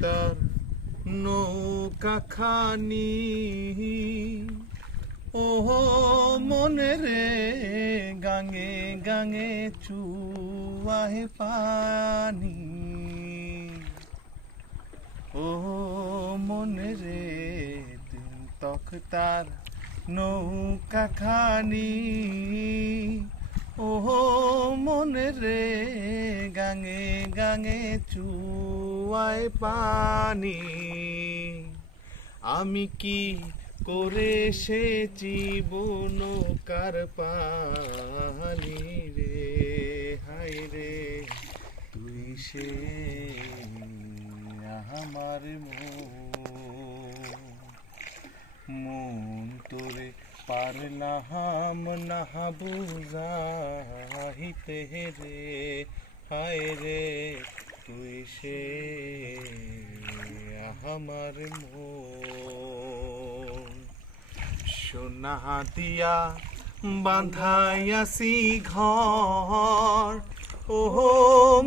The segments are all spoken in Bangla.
তখতার নৌকা খানি। ও মনে রে, গাঙে গাঙে চুয়াহে পানি। ও মনে রে, দিন তখতার নৌকা খানি। ও মনে রে, গাঙে গাঙে চুয়ায় পানি। আমি কি করে সে সেচি নৌকার পানি রে? হাই রে, তুই সে আমার মন। মন তোরে পারলাম না বুঝাইতে রে, হায় রে। তুই সে আমার সোনা দিয়া বান্ধাইয়াছি ঘর ওহো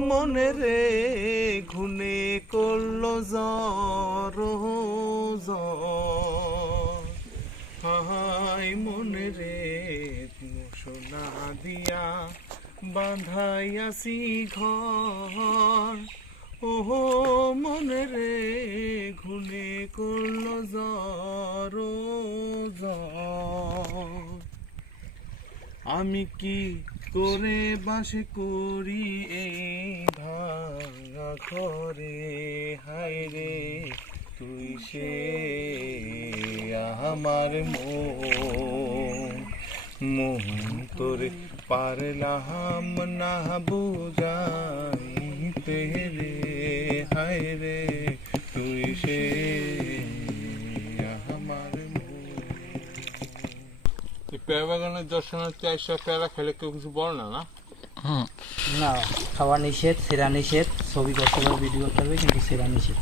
মনে রে ঘুনে করল জ্বর হাই মনে রে সোনা দিয়া বান্ধাইয়াছি ঘর। ওহো, মনে রে ঘুনে করল জ্বর আমি কি করে বাসে করি এই ভাঙা ঘরে? হায় রে, তুই সে আমার মন। মন তোরে পারলাম না বুঝাইতে রে হায় রে তুই সে আমার এই পেয়ারা বাগানের দর্শনার্থী আইসা পেয়ারা খেলে কেউ কিছু বল না না? না খাওয়া নিষেধ সেরা নিষেধ ছবি করতে হবে ভিডিও করতে হবে কিন্তু সেরা নিষেধ।